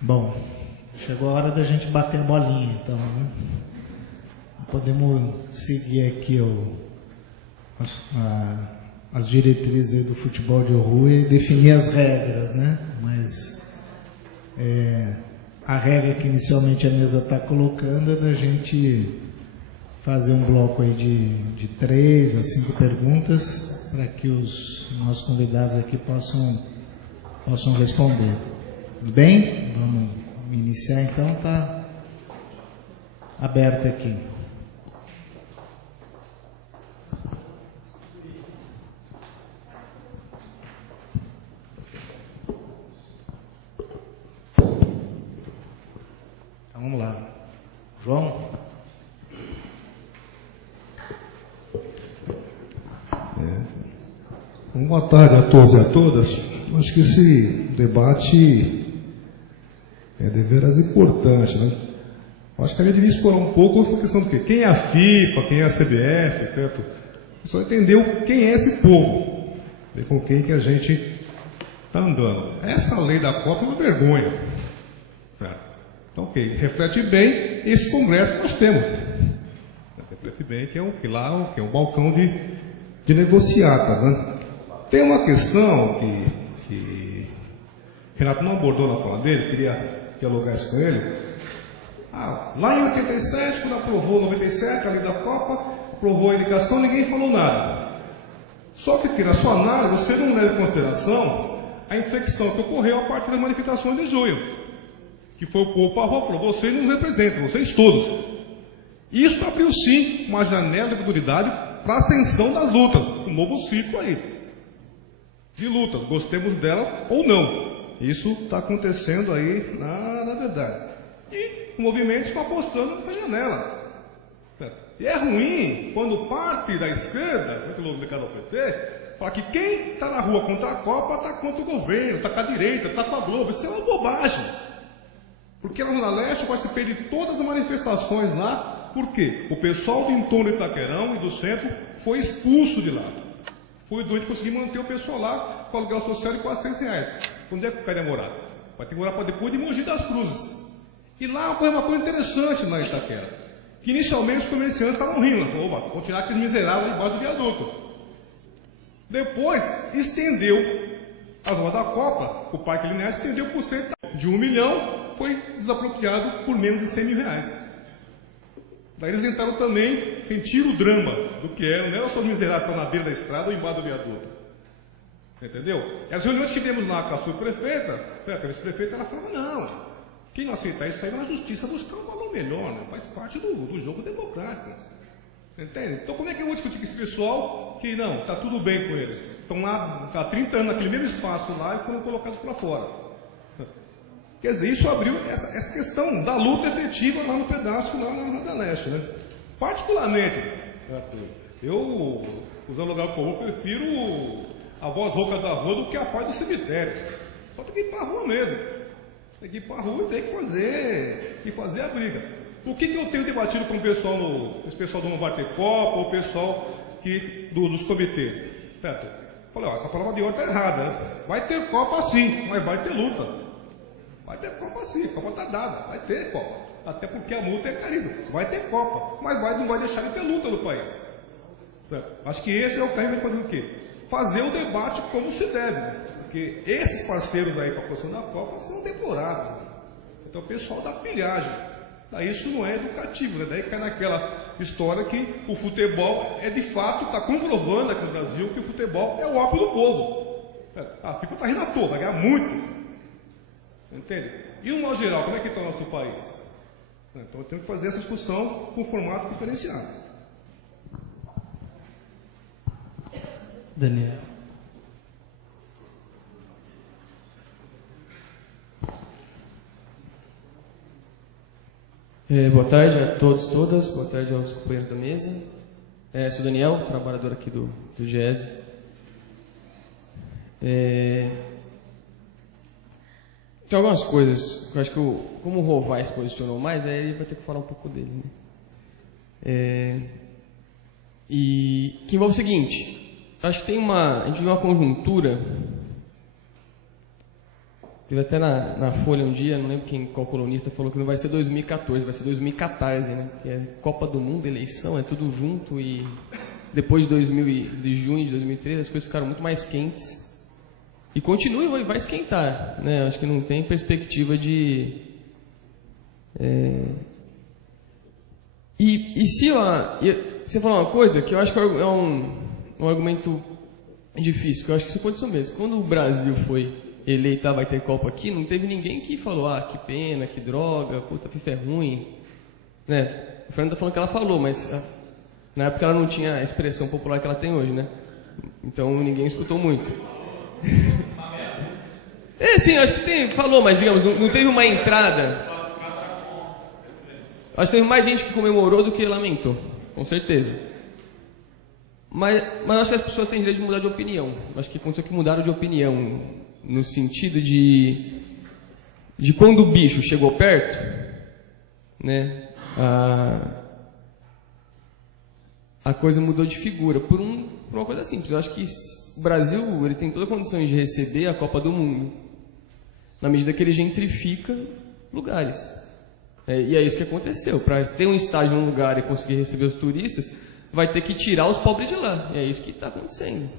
Bom, chegou a hora da gente bater a bolinha, então, né? Podemos seguir aqui as diretrizes do futebol de rua e definir as regras, né? Mas a regra que inicialmente a mesa está colocando é da gente fazer um bloco aí de 3 a 5 perguntas para que os nossos convidados aqui possam responder. Tudo bem? Vamos iniciar então, está aberto aqui. Então vamos lá. João? Boa tarde a todos e a todas. Acho que esse debate é deveras importante, né? Acho que a gente devia explorar um pouco essa questão do quê? Quem é a FIFA, quem é a CBF, certo? Só entendeu quem é esse povo, e com quem que a gente está andando. Essa lei da Copa é uma vergonha, certo? Então, ok, reflete bem esse congresso que nós temos. Reflete bem que é um balcão de negociatas, né? Tem uma questão que Renato não abordou na fala dele, queria dialogar isso com ele. Lá em 87, quando aprovou 97, a lei da Copa, aprovou a indicação, ninguém falou nada. Só que na sua análise, você não leva em consideração a infecção que ocorreu a partir das manifestações de junho, que foi o povo para a rua, falou, vocês nos representam, vocês todos. Isso abriu sim uma janela de oportunidade para a ascensão das lutas, um novo ciclo aí de lutas, gostemos dela ou não. Isso está acontecendo aí na verdade. E o movimento está apostando nessa janela. E é ruim quando parte da esquerda, pelo ligado ao PT, fala que quem está na rua contra a Copa está contra o governo, está com a direita, está com a Globo. Isso é uma bobagem. Porque na Zona Leste eu participei de todas as manifestações lá. Por quê? O pessoal do entorno de Itaquerão e do centro foi expulso de lá. Foi doido conseguir manter o pessoal lá com aluguel social de R$400. Onde é que o cara ia morar? Vai ter que morar para depois de Mogi das Cruzes. E lá uma coisa interessante na Itaquera. Que inicialmente os comerciantes estavam rindo. Opa, vou tirar aqueles miseráveis debaixo do viaduto. Depois estendeu a zona da Copa, o Parque Linear estendeu por cerca de 1 milhão, foi desapropriado por menos de R$100.000. Daí eles entraram também, sentiram o drama do que era, não era só os miseráveis que estavam na beira da estrada ou embaixo do viaduto. Entendeu? E as reuniões que tivemos lá com a subprefeita, a vice-prefeita, ela falava, não, quem não aceitar isso aí vai na justiça buscar um valor melhor, né? Faz parte do jogo democrático. Entende? Então como é que eu vou discutir com esse pessoal que não, está tudo bem com eles? Estão lá há 30 anos naquele mesmo espaço lá e foram colocados para fora. Quer dizer, isso abriu essa questão da luta efetiva lá no pedaço, lá na Zona Leste, né? Particularmente, eu, usando o lugar comum, prefiro a voz rouca da rua do que a paz do cemitério. Só tem que ir para a rua mesmo. Tem que ir para a rua e tem que fazer a briga. O que eu tenho debatido com o pessoal esse pessoal do Não Vai Ter Copa, ou o pessoal dos comitês? Certo? Falei, essa palavra de ordem está errada, né? Vai ter Copa sim, mas vai ter luta. Vai ter Copa sim, a Copa está dada, vai ter Copa. Até porque a multa é caríssima. Vai ter Copa, mas não vai deixar de ter luta no país. Certo? Acho que esse é o que a gente vai fazer o quê? Fazer o debate como se deve. Né? Porque esses parceiros aí para a questão da Copa são deploráveis. Então o pessoal da pilhagem. Daí isso não é educativo, né? Daí cai naquela história que o futebol é de fato, está comprovando aqui no Brasil que o futebol é o ópio do povo. A FIFA está rindo à toa, vai ganhar muito. Entende? E no modo geral, como é que está o nosso país? Então eu tenho que fazer essa discussão com formato diferenciado. Daniel. Boa tarde a todos e todas, boa tarde aos companheiros da mesa. Sou Daniel, trabalhador aqui do GES. Tem algumas coisas que eu acho que como o Rovai se posicionou mais, aí ele vai ter que falar um pouco dele, né? E que envolve o seguinte, acho que a gente vive uma conjuntura Teve até na Folha um dia, não lembro qual colunista falou que não vai ser 2014, vai ser 2014, né? Que é Copa do Mundo, eleição, é tudo junto e depois de junho de 2013 as coisas ficaram muito mais quentes. E continua e vai esquentar, né? Acho que não tem perspectiva de... Você falou uma coisa que eu acho que é um argumento difícil, que eu acho que isso aconteceu mesmo. Quando o Brasil foi eleito, vai ter Copa aqui, não teve ninguém que falou, que pena, que droga, puta, FIFA é ruim. Né? O Fernando está falando que ela falou, mas na época ela não tinha a expressão popular que ela tem hoje, né? Então ninguém escutou muito. Sim, acho que falou, mas digamos, não teve uma entrada. Acho que teve mais gente que comemorou do que lamentou, com certeza. Mas acho que as pessoas têm direito de mudar de opinião. Acho que aconteceu que mudaram de opinião, no sentido de quando o bicho chegou perto, né, a coisa mudou de figura, por uma coisa simples. Eu acho que o Brasil ele tem todas as condições de receber a Copa do Mundo, na medida que ele gentrifica lugares. E é isso que aconteceu. Para ter um estádio num lugar e conseguir receber os turistas, vai ter que tirar os pobres de lá. E é isso que está acontecendo.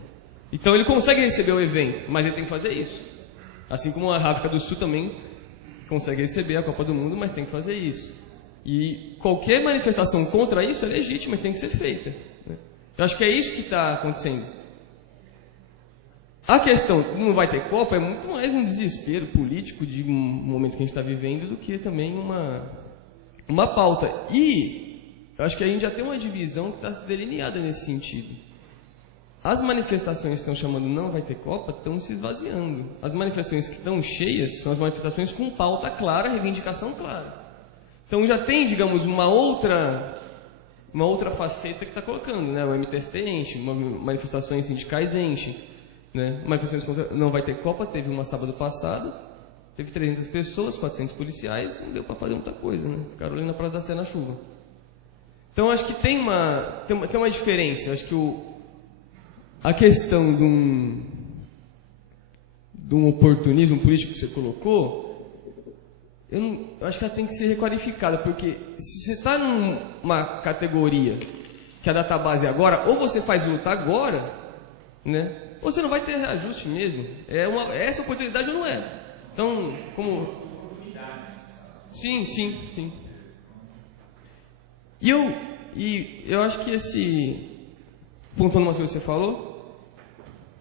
Então ele consegue receber o evento, mas ele tem que fazer isso. Assim como a África do Sul também consegue receber a Copa do Mundo, mas tem que fazer isso. E qualquer manifestação contra isso é legítima e tem que ser feita. Eu acho que é isso que está acontecendo. A questão, não vai ter Copa, é muito mais um desespero político de um momento que a gente está vivendo do que também uma pauta. E eu acho que a gente já tem uma divisão que está delineada nesse sentido. As manifestações que estão chamando não vai ter Copa estão se esvaziando. As manifestações que estão cheias são as manifestações com pauta clara, reivindicação clara. Então já tem, digamos, uma outra faceta que está colocando, né? O MTST enche, manifestações sindicais enche. Né? Manifestações contra não vai ter Copa, teve uma sábado passado, teve 300 pessoas, 400 policiais, não deu para fazer muita coisa, né? Carolina Praça da Sé na chuva. Então acho que tem uma diferença. Acho que a questão de um oportunismo político que você colocou, eu acho que ela tem que ser requalificada, porque se você está numa categoria que a database é agora, ou você faz luta agora, né? Você não vai ter reajuste mesmo. Essa oportunidade não é. Então, como... Sim. E eu acho que pontuando umas coisas que você falou,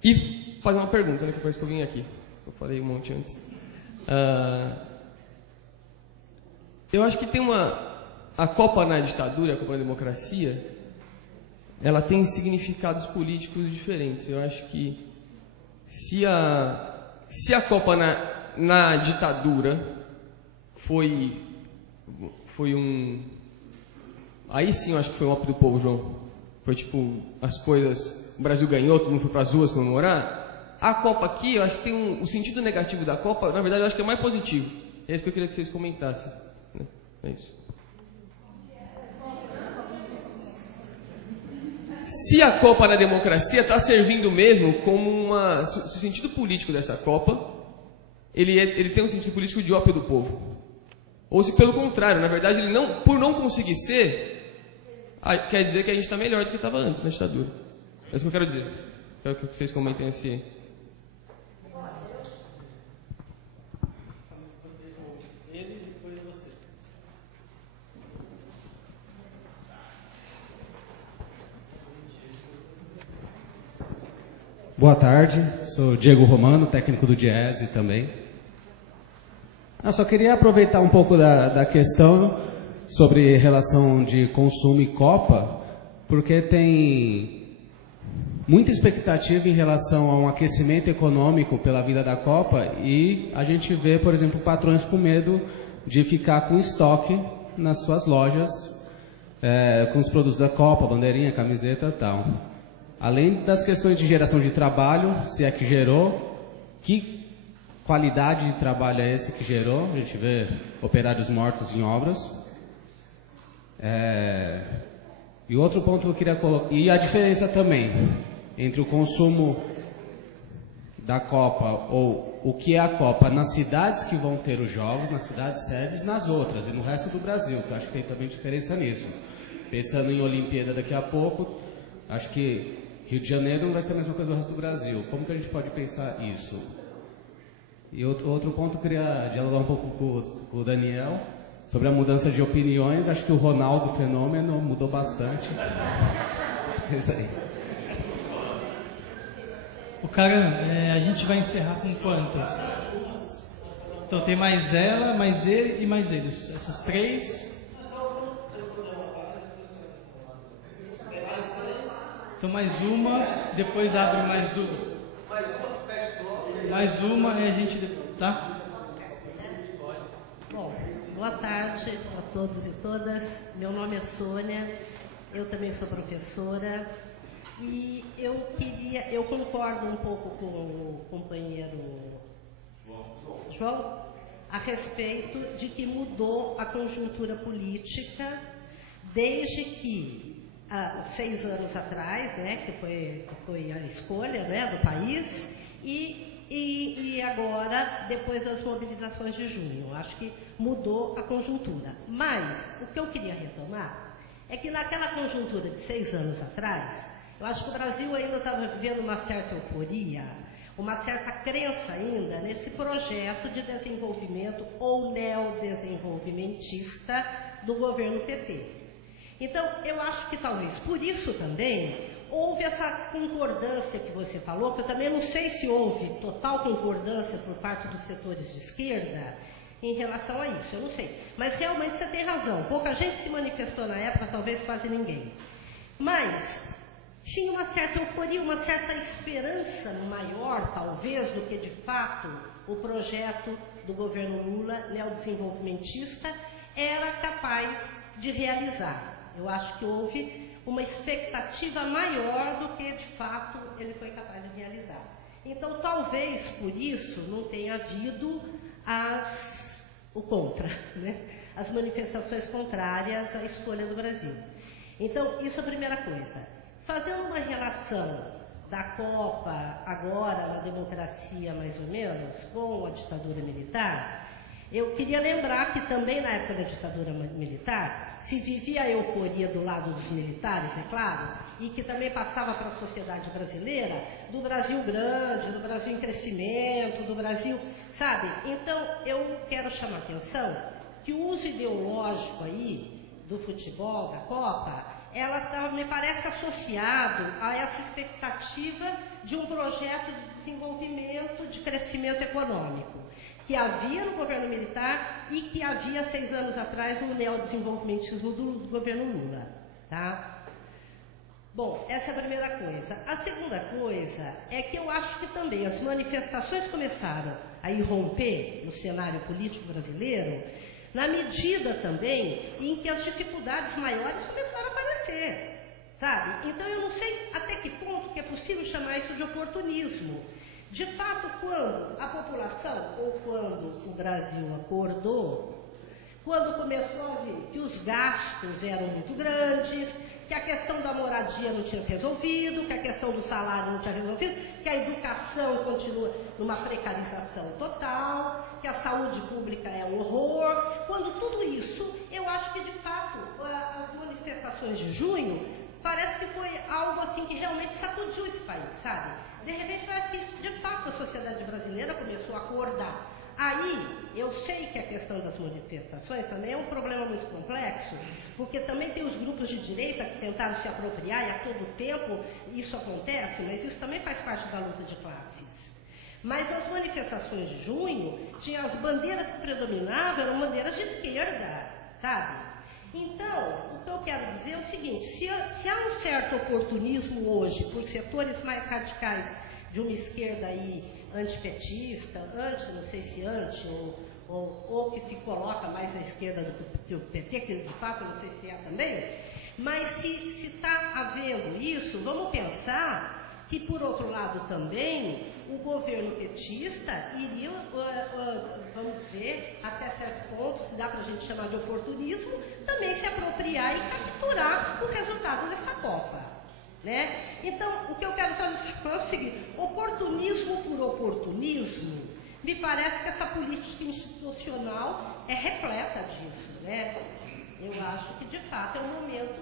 e fazer uma pergunta, né, que foi isso que eu vim aqui. Eu falei um monte antes. Eu acho que tem a Copa na ditadura, a Copa na democracia, ela tem significados políticos diferentes. Eu acho que se a Copa na ditadura foi aí sim eu acho que foi um ópio do povo, João. Foi tipo, as coisas, o Brasil ganhou, todo mundo foi para as ruas comemorar. A Copa aqui, eu acho que tem o sentido negativo da Copa, na verdade eu acho que é mais positivo. É isso que eu queria que vocês comentassem. É isso. Se a Copa na democracia está servindo mesmo como se o sentido político dessa Copa, ele tem um sentido político de ópio do povo. Ou se pelo contrário, na verdade, por não conseguir ser, quer dizer que a gente está melhor do que estava antes na ditadura. É isso que eu quero dizer. Quero que vocês comentem esse... Boa tarde, sou Diego Romano, técnico do Diese também. Eu só queria aproveitar um pouco da questão sobre relação de consumo e Copa, porque tem muita expectativa em relação a um aquecimento econômico pela vida da Copa e a gente vê, por exemplo, patrões com medo de ficar com estoque nas suas lojas com os produtos da Copa, bandeirinha, camiseta e tal. Além das questões de geração de trabalho, se é que gerou, que qualidade de trabalho é esse que gerou? A gente vê operários mortos em obras. E outro ponto que eu queria colocar, e a diferença também entre o consumo da Copa, ou o que é a Copa, nas cidades que vão ter os jogos, nas cidades sedes, nas outras, e no resto do Brasil, que eu acho que tem também diferença nisso. Pensando em Olimpíada daqui a pouco, acho que Rio de Janeiro não vai ser a mesma coisa do resto do Brasil. Como que a gente pode pensar isso? E outro ponto, eu queria dialogar um pouco com o Daniel, sobre a mudança de opiniões. Acho que o Ronaldo Fenômeno mudou bastante. É isso aí. O cara, a gente vai encerrar com quantas? Então tem mais ela, mais ele e mais eles. Essas 3. Então mais uma, depois abre mais duas. Mais uma e a gente... Tá? Bom, boa tarde a todos e todas. Meu nome é Sônia, eu também sou professora. E eu concordo um pouco com o companheiro João a respeito de que mudou a conjuntura política desde que, 6 anos atrás, né, que foi a escolha, né, do país, e agora, depois das mobilizações de junho. Acho que mudou a conjuntura. Mas o que eu queria retomar é que naquela conjuntura de 6 anos atrás, eu acho que o Brasil ainda estava vivendo uma certa euforia, uma certa crença ainda nesse projeto de desenvolvimento ou neodesenvolvimentista do governo PT. Então, eu acho que talvez por isso também houve essa concordância que você falou, que eu também não sei se houve total concordância por parte dos setores de esquerda em relação a isso, eu não sei. Mas realmente você tem razão, pouca gente se manifestou na época, talvez quase ninguém. Mas tinha uma certa euforia, uma certa esperança maior, talvez, do que de fato o projeto do governo Lula, neodesenvolvimentista, era capaz de realizar. Eu acho que houve uma expectativa maior do que de fato ele foi capaz de realizar. Então, talvez por isso não tenha havido o contra, né? As manifestações contrárias à escolha do Brasil. Então, isso é a primeira coisa. Fazendo uma relação da Copa, agora na democracia mais ou menos, com a ditadura militar, eu queria lembrar que também na época da ditadura militar se vivia a euforia do lado dos militares, é claro, e que também passava para a sociedade brasileira, do Brasil grande, do Brasil em crescimento, do Brasil, sabe? Então, eu quero chamar a atenção que o uso ideológico aí do futebol, da Copa, ela me parece associado a essa expectativa de um projeto de desenvolvimento, de crescimento econômico, que havia no governo militar e que havia 6 anos atrás no neodesenvolvimentismo do governo Lula. Tá? Bom, essa é a primeira coisa. A segunda coisa é que eu acho que também as manifestações começaram a irromper no cenário político brasileiro na medida também em que as dificuldades maiores começaram a aparecer, sabe? Então eu não sei até que ponto que é possível chamar isso de oportunismo. De fato, quando a população, ou quando o Brasil acordou, quando começou a ver que os gastos eram muito grandes, que a questão da moradia não tinha resolvido, que a questão do salário não tinha resolvido, que a educação continua numa precarização total, que a saúde pública é um horror. Quando tudo isso, eu acho que de fato as manifestações de junho parece que foi algo assim que realmente sacudiu esse país, sabe? De repente parece que de fato a sociedade brasileira começou a acordar. Aí, eu sei que a questão das manifestações também é um problema muito complexo, porque também tem os grupos de direita que tentaram se apropriar, e a todo tempo isso acontece, mas isso também faz parte da luta de classes. Mas as manifestações de junho, tinha as bandeiras que predominavam, eram bandeiras de esquerda, sabe? Então, o que eu quero dizer é o seguinte, se há um certo oportunismo hoje por setores mais radicais de uma esquerda aí antipetista, não sei se ou que se coloca mais à esquerda do que o PT, que de fato não sei se é também, mas se está havendo isso, vamos pensar que, por outro lado também, o governo petista iria, vamos dizer, até certo ponto, se dá para a gente chamar de oportunismo, também se apropriar e capturar o resultado dessa Copa. né? Então, o que eu quero falar é o seguinte, oportunismo por oportunismo, me parece que essa política institucional é repleta disso, né? Eu acho que, de fato, é um momento,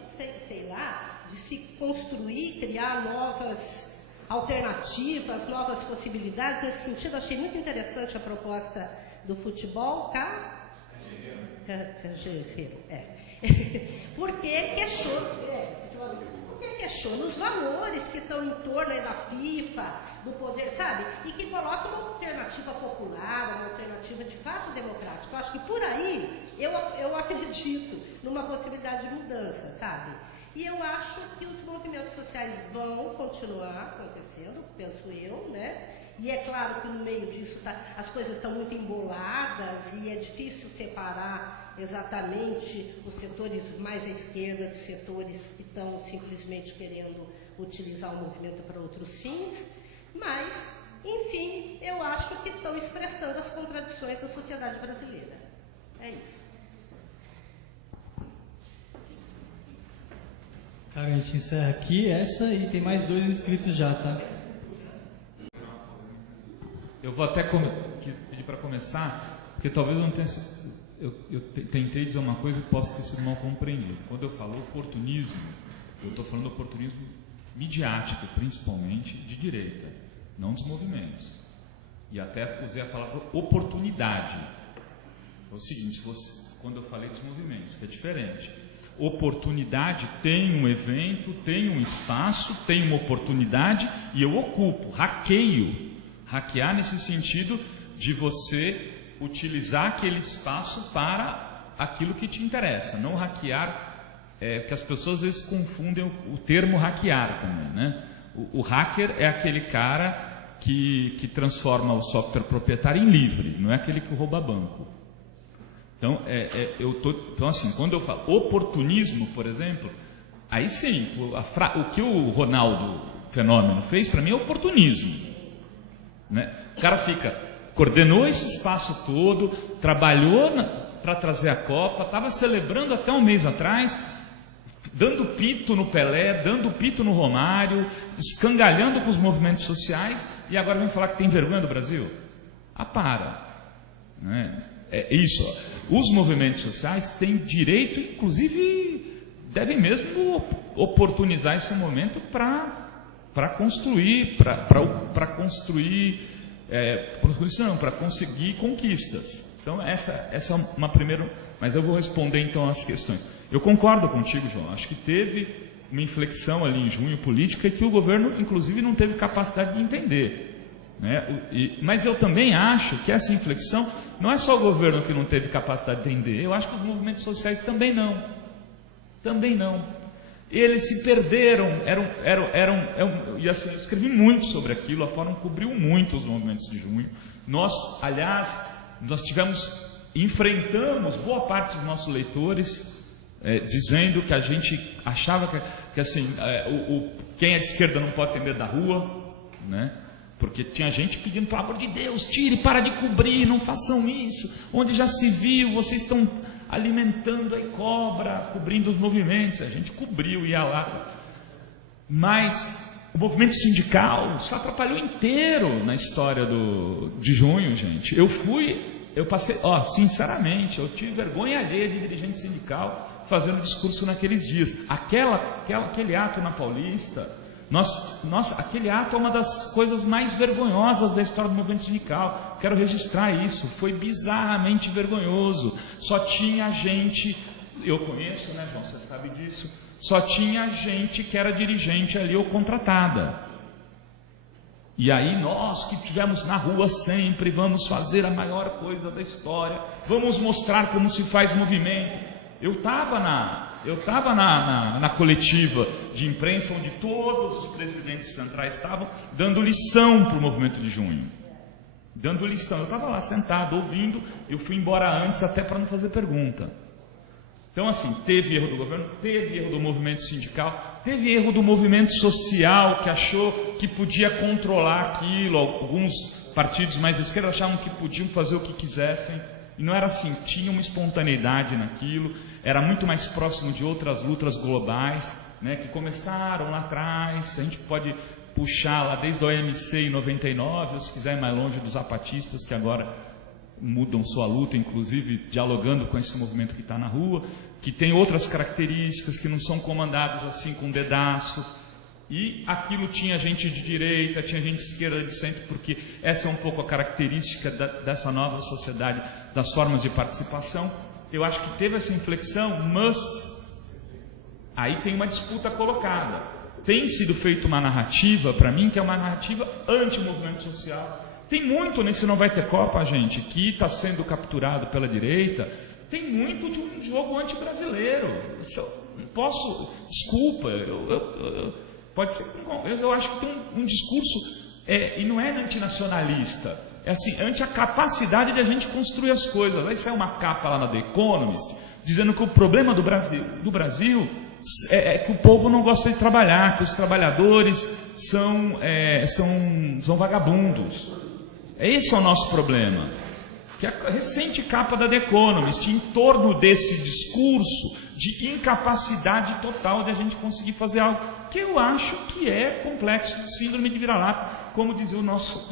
sei lá, de se construir, criar novas alternativas, novas possibilidades. Nesse sentido, achei muito interessante a proposta do futebol, porque questiona os valores que estão em torno aí da FIFA, do poder, sabe? E que coloca uma alternativa popular, uma alternativa de fato democrática. Eu acho que por aí eu acredito numa possibilidade de mudança, sabe? E eu acho que os movimentos sociais vão continuar acontecendo, penso eu, né? E é claro que no meio disso as coisas estão muito emboladas e é difícil separar exatamente os setores mais à esquerda dos setores que estão simplesmente querendo utilizar o movimento para outros fins, mas, enfim, eu acho que estão expressando as contradições da sociedade brasileira. É isso. Cara, a gente encerra aqui essa e tem mais 2 inscritos já, tá? Eu vou até pedir para começar, porque talvez eu não tenha... Eu tentei dizer uma coisa que possa ter sido mal compreendido. Quando eu falo oportunismo, eu estou falando oportunismo midiático, principalmente de direita, não dos movimentos. E até usei a palavra oportunidade. É o seguinte, quando eu falei dos movimentos, é diferente. Oportunidade tem um evento, tem um espaço, tem uma oportunidade e eu ocupo, hackeio. Hackear nesse sentido de você utilizar aquele espaço para aquilo que te interessa, não hackear, porque as pessoas às vezes confundem o termo hackear também, né? O hacker é aquele cara que transforma o software proprietário em livre, não é aquele que rouba banco. Então, então assim, quando eu falo oportunismo, por exemplo, aí sim, o que o Ronaldo Fenômeno fez para mim é oportunismo, né? O cara coordenou esse espaço todo, trabalhou para trazer a Copa, estava celebrando até um mês atrás, dando pito no Pelé, dando pito no Romário, escangalhando com os movimentos sociais, e agora vem falar que tem vergonha do Brasil? Para. Né? É isso. Os movimentos sociais têm direito, inclusive, devem mesmo oportunizar esse momento para construir, para conseguir conquistas. Então, essa é uma primeira... Mas eu vou responder, então, as questões. Eu concordo contigo, João. Acho que teve uma inflexão ali em junho política que o governo, inclusive, não teve capacidade de entender. Né? Mas eu também acho que essa inflexão não é só o governo que não teve capacidade de entender. Eu acho que os movimentos sociais também não. Também não. Eles se perderam, e assim, eu escrevi muito sobre aquilo, a Fórum cobriu muito os movimentos de junho. Nós, aliás, enfrentamos boa parte dos nossos leitores, dizendo que a gente achava que assim, quem é de esquerda não pode ter medo da rua, né? Porque tinha gente pedindo, pelo amor de Deus, tire, para de cobrir, não façam isso, onde já se viu, vocês estão alimentando a cobra, cobrindo os movimentos. A gente cobriu, ia lá. Mas o movimento sindical se atrapalhou inteiro na história de junho, gente. Eu passei, sinceramente, eu tive vergonha alheia de dirigente sindical fazendo discurso naqueles dias. Aquele ato na Paulista, aquele ato é uma das coisas mais vergonhosas da história do movimento sindical. Quero registrar isso. Foi bizarramente vergonhoso. Só tinha gente, eu conheço, né, João? Você sabe disso. Só tinha gente que era dirigente ali ou contratada. E aí nós que estivemos na rua sempre, vamos fazer a maior coisa da história, vamos mostrar como se faz movimento. Eu estava na coletiva de imprensa onde todos os presidentes centrais estavam dando lição para o movimento de junho. Dando lição. Eu estava lá sentado, ouvindo, eu fui embora antes até para não fazer pergunta. Então, assim, teve erro do governo, teve erro do movimento sindical, teve erro do movimento social que achou que podia controlar aquilo. Alguns partidos mais à esquerda achavam que podiam fazer o que quisessem. E não era assim, tinha uma espontaneidade naquilo, era muito mais próximo de outras lutas globais. né, que começaram lá atrás. A gente pode puxar lá desde o OMC em 99, ou se quiser ir mais longe, dos zapatistas, que agora mudam sua luta, inclusive dialogando com esse movimento que está na rua, que tem outras características, que não são comandados assim com dedaço. E aquilo tinha gente de direita, tinha gente de esquerda, de centro, porque essa é um pouco a característica dessa nova sociedade, das formas de participação. Eu acho que teve essa inflexão, mas aí tem uma disputa colocada. Tem sido feita uma narrativa, para mim, que é uma narrativa anti-movimento social. Tem muito nesse Não Vai Ter Copa, gente, que está sendo capturado pela direita. Tem muito de um jogo anti-brasileiro. Não posso... Desculpa, pode ser... Eu acho que tem um discurso, e não é antinacionalista, é assim, anti a capacidade de a gente construir as coisas. Vai sair uma capa lá na The Economist, dizendo que o problema do Brasil é que o povo não gosta de trabalhar, que os trabalhadores são vagabundos. Esse é o nosso problema. Que a recente capa da The Economist, em torno desse discurso de incapacidade total de a gente conseguir fazer algo, que eu acho que é complexo, síndrome de vira-lata, como dizia o nosso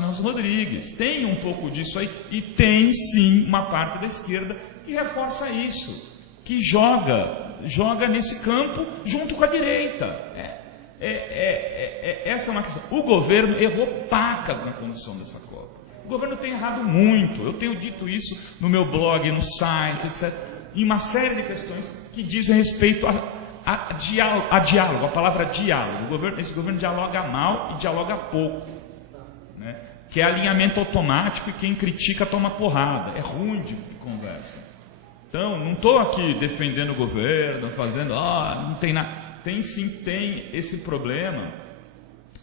Nelson Rodrigues. Tem um pouco disso aí, e tem sim uma parte da esquerda que reforça isso, que joga nesse campo junto com a direita. Essa é uma questão. O governo errou pacas na condução dessa Copa. O governo tem errado muito. Eu tenho dito isso no meu blog, no site, etc. Em uma série de questões que dizem respeito a diálogo, a palavra diálogo. Esse governo dialoga mal e dialoga pouco, né? Que é alinhamento automático e quem critica toma porrada. É ruim de conversa. Então, não estou aqui defendendo o governo, fazendo, não tem nada. Tem sim, tem esse problema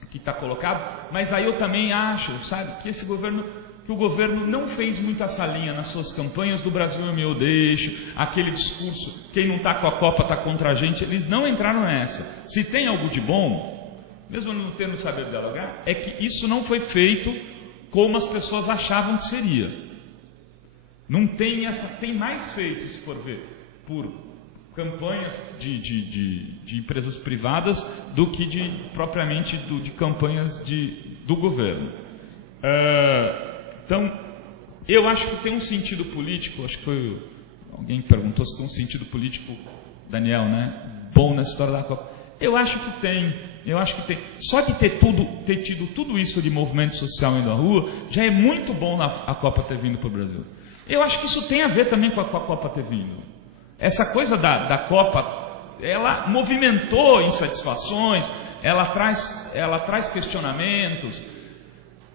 que está colocado, mas aí eu também acho, sabe, que o governo não fez muita salinha nas suas campanhas do Brasil eu me deixo, aquele discurso, quem não está com a Copa está contra a gente, eles não entraram nessa. Se tem algo de bom, mesmo não tendo saber dialogar, é que isso não foi feito como as pessoas achavam que seria. Não tem tem mais feito, se for ver, por campanhas de empresas privadas do que propriamente de campanhas do governo. Então, eu acho que tem um sentido político, acho que foi alguém que perguntou se tem um sentido político, Daniel, né? Bom na história da Copa. Eu acho que tem. Só de ter tido tudo isso de movimento social indo à rua, já é muito bom a Copa ter vindo para o Brasil. Eu acho que isso tem a ver também com a Copa ter vindo. Essa coisa da Copa, ela movimentou insatisfações, ela traz questionamentos.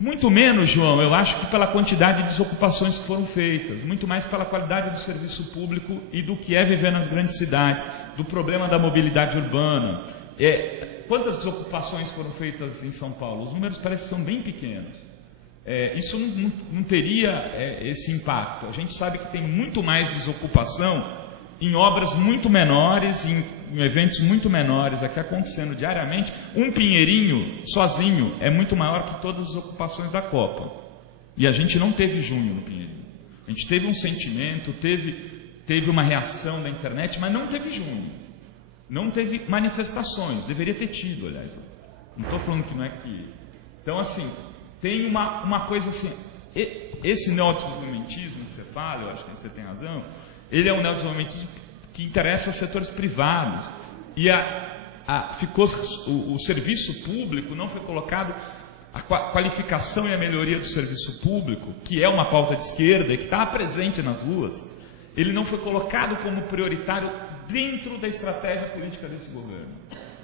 Muito menos, João, eu acho que pela quantidade de desocupações que foram feitas, muito mais pela qualidade do serviço público e do que é viver nas grandes cidades, do problema da mobilidade urbana. Quantas desocupações foram feitas em São Paulo? Os números parecem que são bem pequenos. Isso não teria esse impacto. A gente sabe que tem muito mais desocupação em obras muito menores, em eventos muito menores, aqui acontecendo diariamente. Um Pinheirinho, sozinho, é muito maior que todas as ocupações da Copa. E a gente não teve junho no Pinheirinho. A gente teve um sentimento, teve uma reação da internet, mas não teve junho. Não teve manifestações. Deveria ter tido, aliás. Não estou falando que não é que... Então, assim, tem uma coisa assim... Esse neodesenvolvimentismo que você fala, eu acho que você tem razão, ele é um neodesenvolvimentismo que interessa a setores privados. E o serviço público não foi colocado, a qualificação e a melhoria do serviço público, que é uma pauta de esquerda e que está presente nas ruas, ele não foi colocado como prioritário dentro da estratégia política desse governo.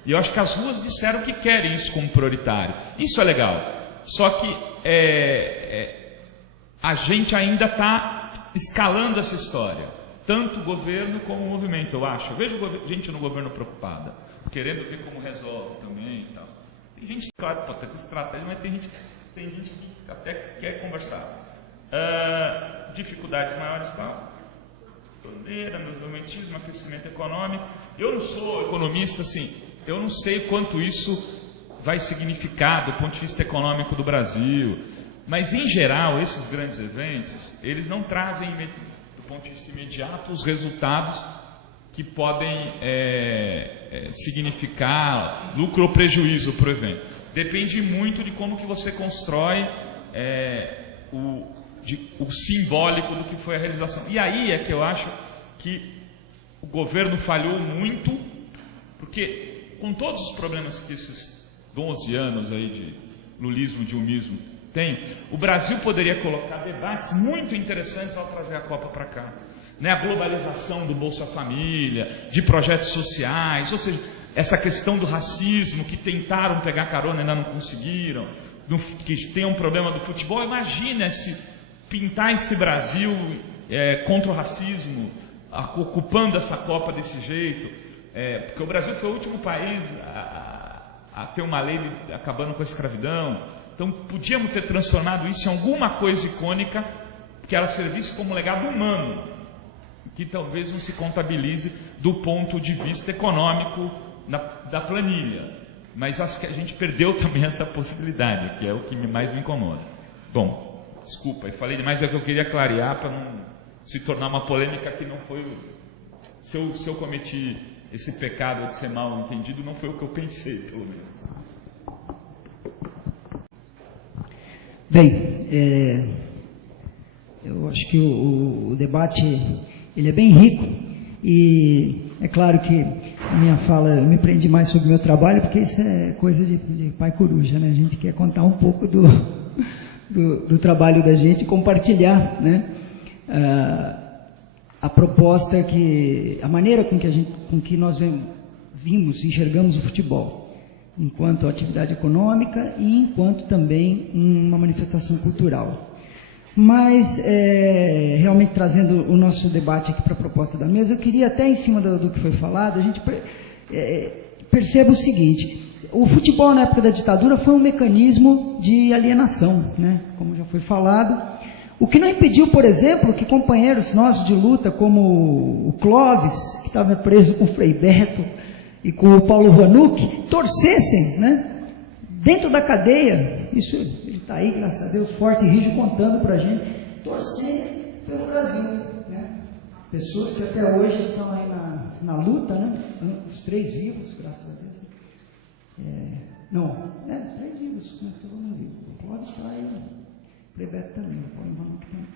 E eu acho que as ruas disseram que querem isso como prioritário. Isso é legal. Só que a gente ainda está escalando essa história. Tanto o governo como o movimento, eu acho. Eu vejo gente no governo preocupada, querendo ver como resolve também e tal. Tem gente, claro, pode ter estratégia, mas tem gente que até quer conversar. Dificuldades maiores, tal. Desenvolvimentismo, aquecimento econômico. Eu não sou economista, assim, eu não sei quanto isso vai significar do ponto de vista econômico do Brasil, mas em geral esses grandes eventos, eles não trazem do ponto de vista imediato os resultados que podem significar lucro ou prejuízo para o evento. Depende muito de como que você constrói o simbólico do que foi a realização. E aí é que eu acho que o governo falhou muito, porque com todos os problemas que esses 12 anos aí de lulismo, dilmismo tem, o Brasil poderia colocar debates muito interessantes ao trazer a Copa para cá. Né? A globalização do Bolsa Família, de projetos sociais, ou seja, essa questão do racismo, que tentaram pegar carona e ainda não conseguiram, que tem um problema do futebol. Imagina pintar esse Brasil contra o racismo, ocupando essa Copa desse jeito, porque o Brasil foi o último país a ter uma lei acabando com a escravidão. Então podíamos ter transformado isso em alguma coisa icônica que ela servisse como legado humano, que talvez não se contabilize do ponto de vista econômico da planilha. Mas acho que a gente perdeu também essa possibilidade, que é o que mais me incomoda. Bom, desculpa, eu falei demais, é que eu queria clarear para não se tornar uma polêmica que não foi se eu cometi esse pecado de ser mal entendido, não foi o que eu pensei, pelo menos. Bem, eu acho que o debate ele é bem rico, e é claro que a minha fala, eu me prendi mais sobre o meu trabalho, porque isso é coisa de pai coruja, né? A gente quer contar um pouco do trabalho da gente e compartilhar, né? A proposta a maneira com que nós enxergamos o futebol, enquanto atividade econômica e enquanto também uma manifestação cultural. Mas, realmente trazendo o nosso debate aqui para a proposta da mesa, eu queria até em cima do que foi falado, a gente perceba o seguinte: o futebol na época da ditadura foi um mecanismo de alienação, né? Como já foi falado. O que não impediu, por exemplo, que companheiros nossos de luta, como o Clóvis, que estava preso com o Frei Beto, e com o Paulo Vanucci, torcessem, né? Dentro da cadeia. Isso, ele está aí, graças a Deus, forte e rígido, contando para a gente, torcendo pelo Brasil, né? Pessoas que até hoje estão aí na luta, né? Os 3 vivos, graças a Deus. Os 3 vivos, né? Todo mundo vivo. O Clóvis está aí, o Frei Beto também, o Paulo Vanucci também.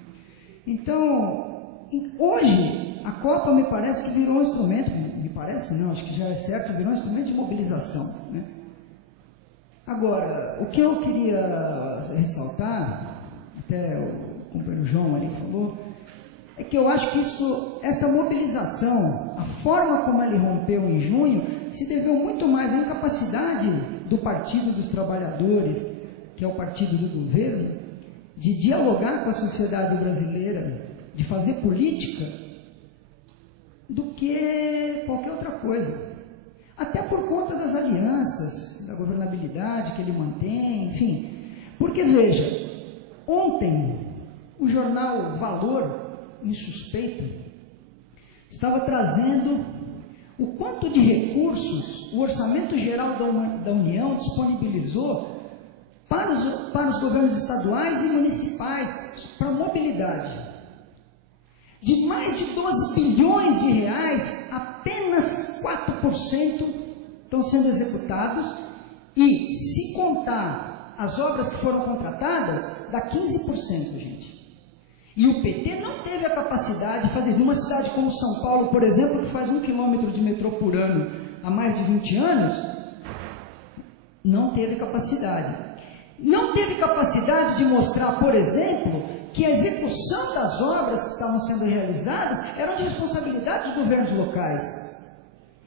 Então, hoje, a Copa me parece que virou um instrumento, me parece não, acho que já é certo, virou um instrumento de mobilização, né? Agora, o que eu queria ressaltar, até o companheiro João ali falou, é que eu acho que essa mobilização, a forma como ele rompeu em junho, se deveu muito mais à incapacidade do Partido dos Trabalhadores, que é o partido do governo, de dialogar com a sociedade brasileira, de fazer política, do que qualquer outra coisa. Até por conta das alianças, da governabilidade que ele mantém, enfim. Porque, veja, ontem o jornal Valor, insuspeito, estava trazendo o quanto de recursos o Orçamento Geral da União disponibilizou para os governos estaduais e municipais, para a mobilidade. De mais de 12 bilhões de reais, apenas 4% estão sendo executados, e se contar as obras que foram contratadas, dá 15%, gente. E o PT não teve a capacidade de fazer isso. Numa cidade como São Paulo, por exemplo, que faz 1 quilômetro de metrô por ano há mais de 20 anos, não teve capacidade. Não teve capacidade de mostrar, por exemplo, que a execução das obras que estavam sendo realizadas eram de responsabilidade dos governos locais.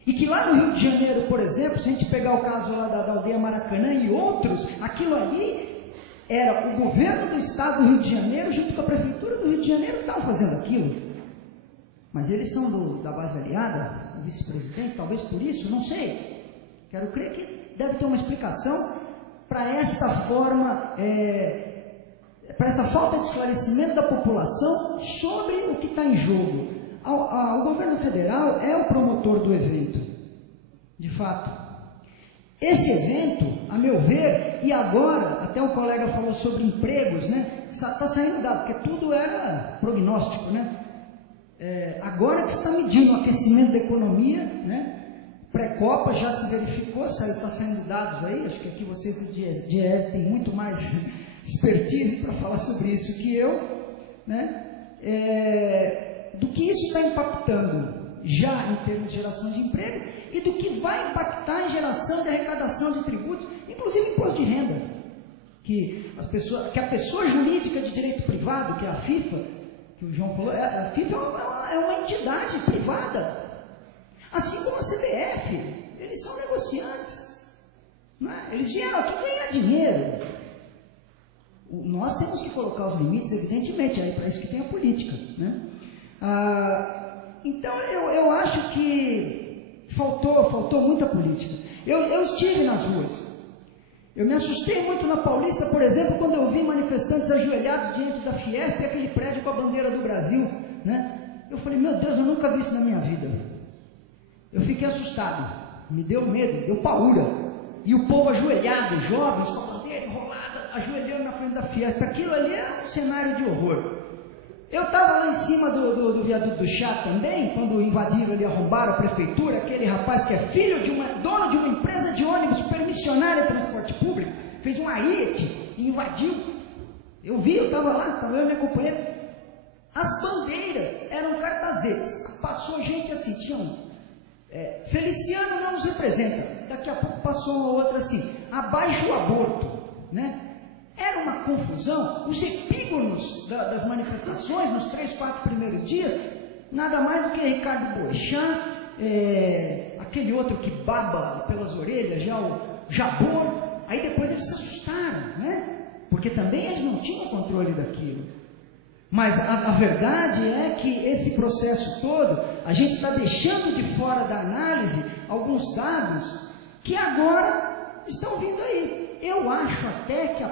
E que lá no Rio de Janeiro, por exemplo, se a gente pegar o caso lá da aldeia Maracanã e outros, aquilo ali era o governo do estado do Rio de Janeiro, junto com a prefeitura do Rio de Janeiro, que estavam fazendo aquilo. Mas eles são da base aliada, o vice-presidente, talvez por isso, não sei. Quero crer que deve ter uma explicação para esta forma, para essa falta de esclarecimento da população sobre o que está em jogo. O governo federal é o promotor do evento, de fato. Esse evento, a meu ver, e agora, até o colega falou sobre empregos, né? Está saindo dado, porque tudo era prognóstico, né? agora que está medindo o aquecimento da economia, né? Pré-Copa já se verificou, está saindo dados aí, acho que aqui vocês do DIES têm muito mais expertise para falar sobre isso que eu, né? Do que isso está impactando já em termos de geração de emprego e do que vai impactar em geração de arrecadação de tributos, inclusive imposto de renda, que a pessoa jurídica de direito privado, que é a FIFA, que o João falou, a FIFA é uma entidade privada, assim como a CBF, eles são negociantes, não é? Eles vieram aqui ganhar dinheiro. Nós temos que colocar os limites, evidentemente, é para isso que tem a política, né? Então, eu acho que faltou muita política. Eu estive nas ruas. Eu me assustei muito na Paulista, por exemplo, quando eu vi manifestantes ajoelhados diante da Fiesp, aquele prédio com a bandeira do Brasil, né? Eu falei, meu Deus, eu nunca vi isso na minha vida. Eu fiquei assustado, me deu medo, deu paura. E o povo ajoelhado, jovens, com a bandeira enrolada, ajoelhando na frente da Fiesp. Aquilo ali é um cenário de horror. Eu estava lá em cima do viaduto do Chá também, quando invadiram ali, arrombaram a prefeitura, aquele rapaz que é filho de dono de uma empresa de ônibus permissionária de transporte público, fez um ariete e invadiu. Eu vi, eu estava lá, estava eu e minha companheira. As bandeiras eram cartazetes, passou gente assim, tinham... Feliciano não nos representa, daqui a pouco passou uma outra assim, abaixo o aborto, né? Era uma confusão. Os epígonos das manifestações nos 3, 4 primeiros dias, nada mais do que Ricardo Boechat, aquele outro que baba pelas orelhas, já o Jabor. Aí depois eles se assustaram, né? Porque também eles não tinham controle daquilo. Mas a verdade é que esse processo todo, a gente está deixando de fora da análise alguns dados que agora estão vindo aí. Eu acho até que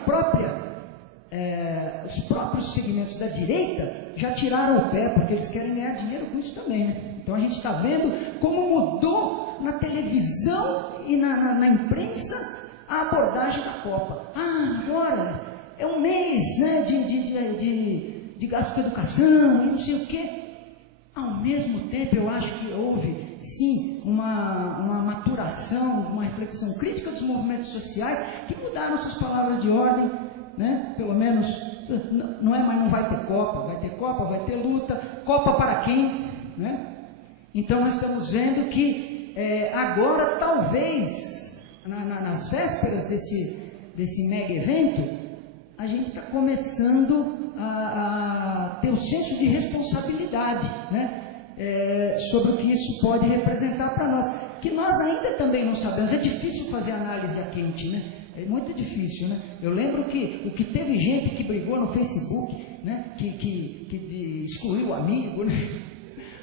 os próprios segmentos da direita já tiraram o pé, porque eles querem ganhar dinheiro com isso também, né? Então a gente está vendo como mudou na televisão e na imprensa a abordagem da Copa. Agora é um mês, né, de gasto com educação e não sei o quê. Ao mesmo tempo, eu acho que houve, sim, uma maturação, uma reflexão crítica dos movimentos sociais que mudaram suas palavras de ordem, né? Pelo menos, não é mais não vai ter Copa, vai ter luta. Copa para quem? Né? Então, nós estamos vendo que agora, talvez, nas vésperas desse mega evento, a gente está começando a ter um senso de responsabilidade, né? Sobre o que isso pode representar para nós, que nós ainda também não sabemos. É difícil fazer análise a quente, né? É muito difícil, né? Eu lembro que o que teve gente que brigou no Facebook, né? Que excluiu o amigo, né?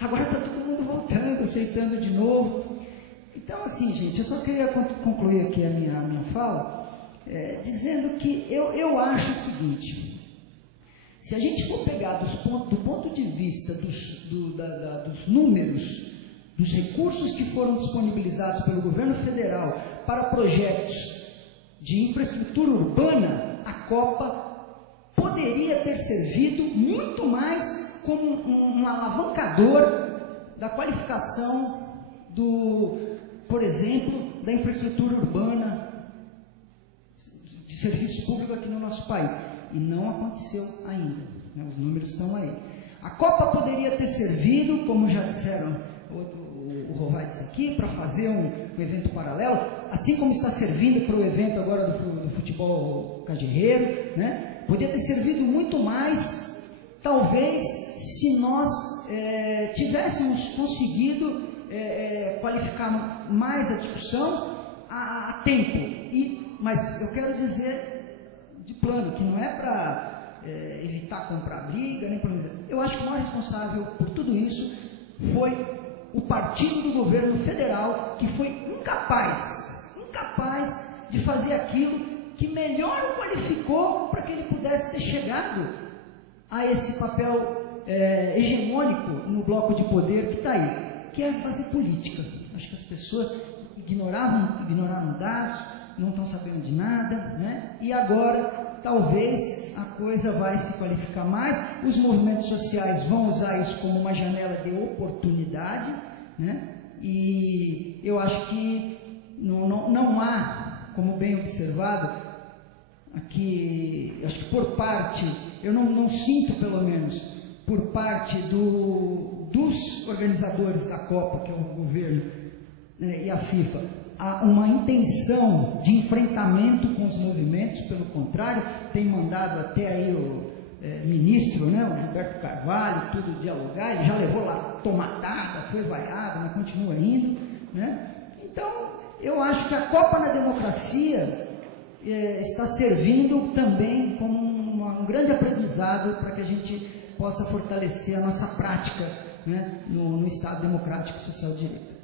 Agora está todo mundo voltando, aceitando de novo. Então, assim, gente, eu só queria concluir aqui a minha fala, dizendo que eu acho o seguinte: se a gente for pegar do ponto de vista dos números, dos recursos que foram disponibilizados pelo governo federal para projetos de infraestrutura urbana, a Copa poderia ter servido muito mais como um alavancador da qualificação por exemplo, da infraestrutura urbana de serviço público aqui no nosso país. E não aconteceu ainda, né? Os números estão aí. A Copa poderia ter servido, como já disseram o Rovai disse aqui, para fazer um evento paralelo, assim como está servindo para o evento agora do futebol cajerreiro, né? Podia ter servido muito mais, talvez, se nós tivéssemos conseguido qualificar mais a discussão a tempo. Mas eu quero dizer de plano, que não é para evitar comprar briga, nem polêmica. Eu acho que o maior responsável por tudo isso foi o partido do governo federal, que foi incapaz de fazer aquilo que melhor o qualificou para que ele pudesse ter chegado a esse papel hegemônico no bloco de poder que está aí, que é fazer política. Acho que as pessoas ignoraram dados, não estão sabendo de nada, né? E agora talvez a coisa vai se qualificar mais. Os movimentos sociais vão usar isso como uma janela de oportunidade, né? E eu acho que não há, como bem observado, aqui, acho que por parte, eu não sinto pelo menos, por parte dos organizadores da Copa, que é o governo, né, e a FIFA, há uma intenção de enfrentamento com os movimentos, pelo contrário, tem mandado até aí o ministro, né, o Gilberto Carvalho, tudo dialogar, ele já levou lá tomatada, foi vaiado, mas continua indo, né? Então, eu acho que a Copa na democracia está servindo também como um grande aprendizado para que a gente possa fortalecer a nossa prática, né, no Estado Democrático e Social de Direito.